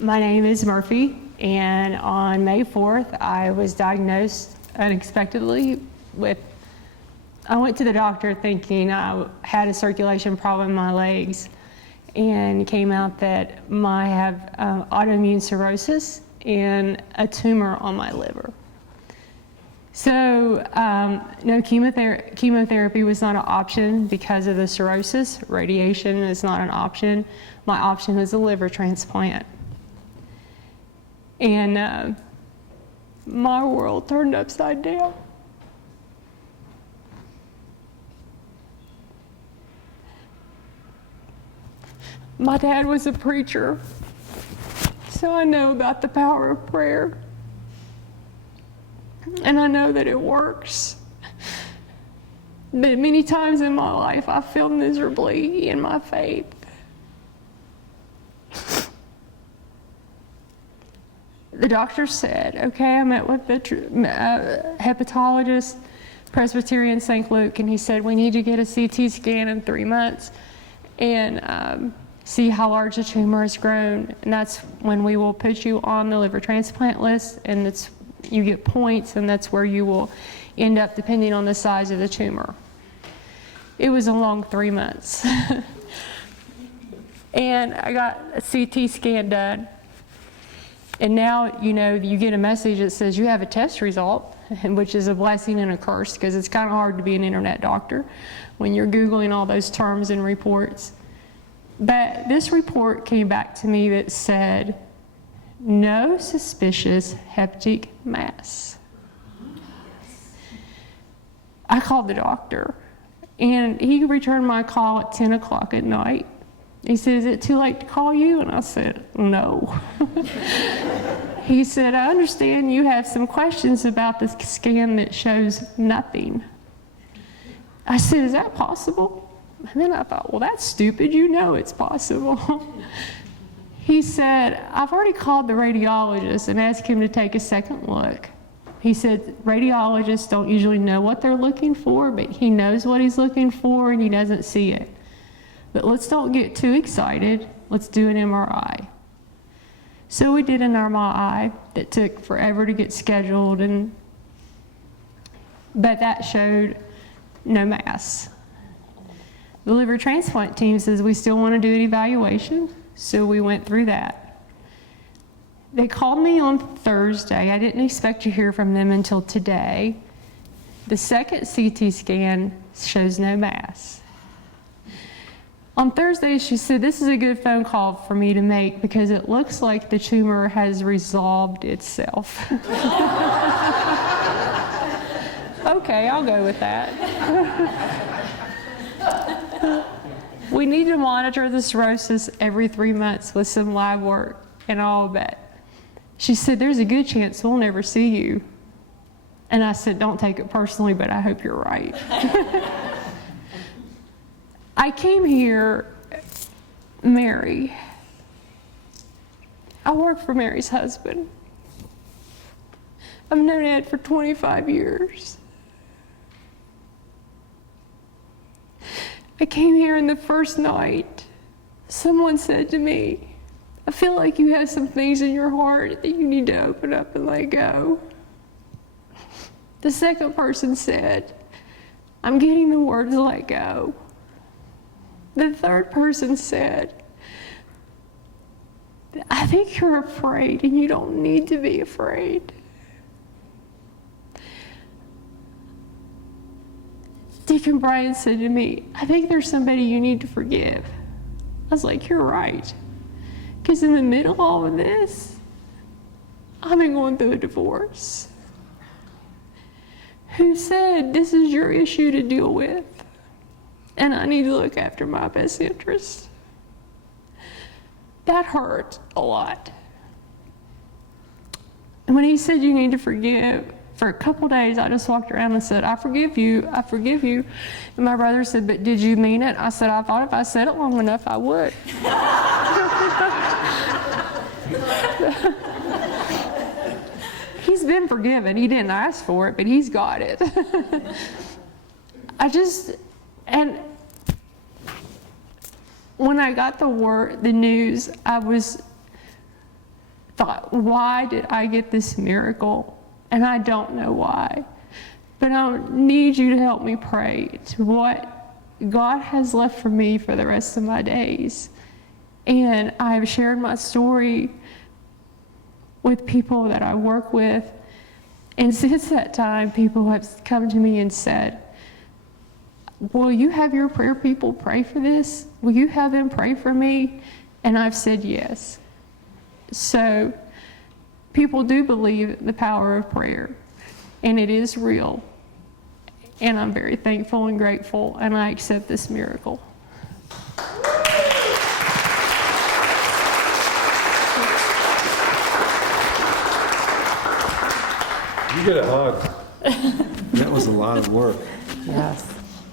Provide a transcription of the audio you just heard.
My name is Murphy, and on May 4th, I was diagnosed unexpectedly I went to the doctor thinking I had a circulation problem in my legs, and it came out that I have autoimmune cirrhosis and a tumor on my liver. So no, chemotherapy was not an option because of the cirrhosis. Radiation is not an option. My option was a liver transplant. And my world turned upside down. My dad was a preacher, so I know about the power of prayer. And I know that it works. But many times in my life, I failed miserably in my faith. The doctor said, okay, I met with the hepatologist, Presbyterian St. Luke, and he said, we need to get a CT scan in 3 months and see how large the tumor has grown. And that's when we will put you on the liver transplant list, and you get points, and that's where you will end up depending on the size of the tumor. It was a long 3 months. And I got a CT scan done. And now, you get a message that says you have a test result, which is a blessing and a curse, because it's kind of hard to be an internet doctor when you're Googling all those terms and reports. But this report came back to me that said, no suspicious hepatic mass. I called the doctor, and he returned my call at 10 o'clock at night. He said, is it too late to call you? And I said, no. He said, I understand you have some questions about the scan that shows nothing. I said, is that possible? And then I thought, well, that's stupid. You know it's possible. He said, I've already called the radiologist and asked him to take a second look. He said, radiologists don't usually know what they're looking for, but he knows what he's looking for and he doesn't see it. But let's don't get too excited. Let's do an MRI. So we did an MRI that took forever to get scheduled, but that showed no mass. The liver transplant team says we still want to do an evaluation, so we went through that. They called me on Thursday. I didn't expect to hear from them until today. The second CT scan shows no mass. On Thursday, she said, this is a good phone call for me to make because it looks like the tumor has resolved itself. Okay, I'll go with that. We need to monitor the cirrhosis every 3 months with some lab work and all of that. She said, there's a good chance we'll never see you. And I said, don't take it personally, but I hope you're right. I came here, Mary. I work for Mary's husband. I've known Ed for 25 years. I came here, and the first night, someone said to me, I feel like you have some things in your heart that you need to open up and let go. The second person said, I'm getting the word to let go. The third person said, I think you're afraid and you don't need to be afraid. Deacon Brian said to me, I think there's somebody you need to forgive. I was like, you're right. Because in the middle of all of this, I've been going through a divorce. Who said, this is your issue to deal with, and I need to look after my best interests. That hurt a lot. And when he said you need to forgive, for a couple days I just walked around and said, I forgive you, I forgive you. And my brother said, but did you mean it? I said, I thought if I said it long enough, I would. He's been forgiven. He didn't ask for it, but he's got it. And when I got the news, thought, why did I get this miracle? And I don't know why. But I need you to help me pray to what God has left for me for the rest of my days. And I have shared my story with people that I work with. And since that time, people have come to me and said, will you have your prayer people pray for this? Will you have them pray for me? And I've said yes. So people do believe the power of prayer, and it is real. And I'm very thankful and grateful, and I accept this miracle. You get a hug. That was a lot of work. Yes.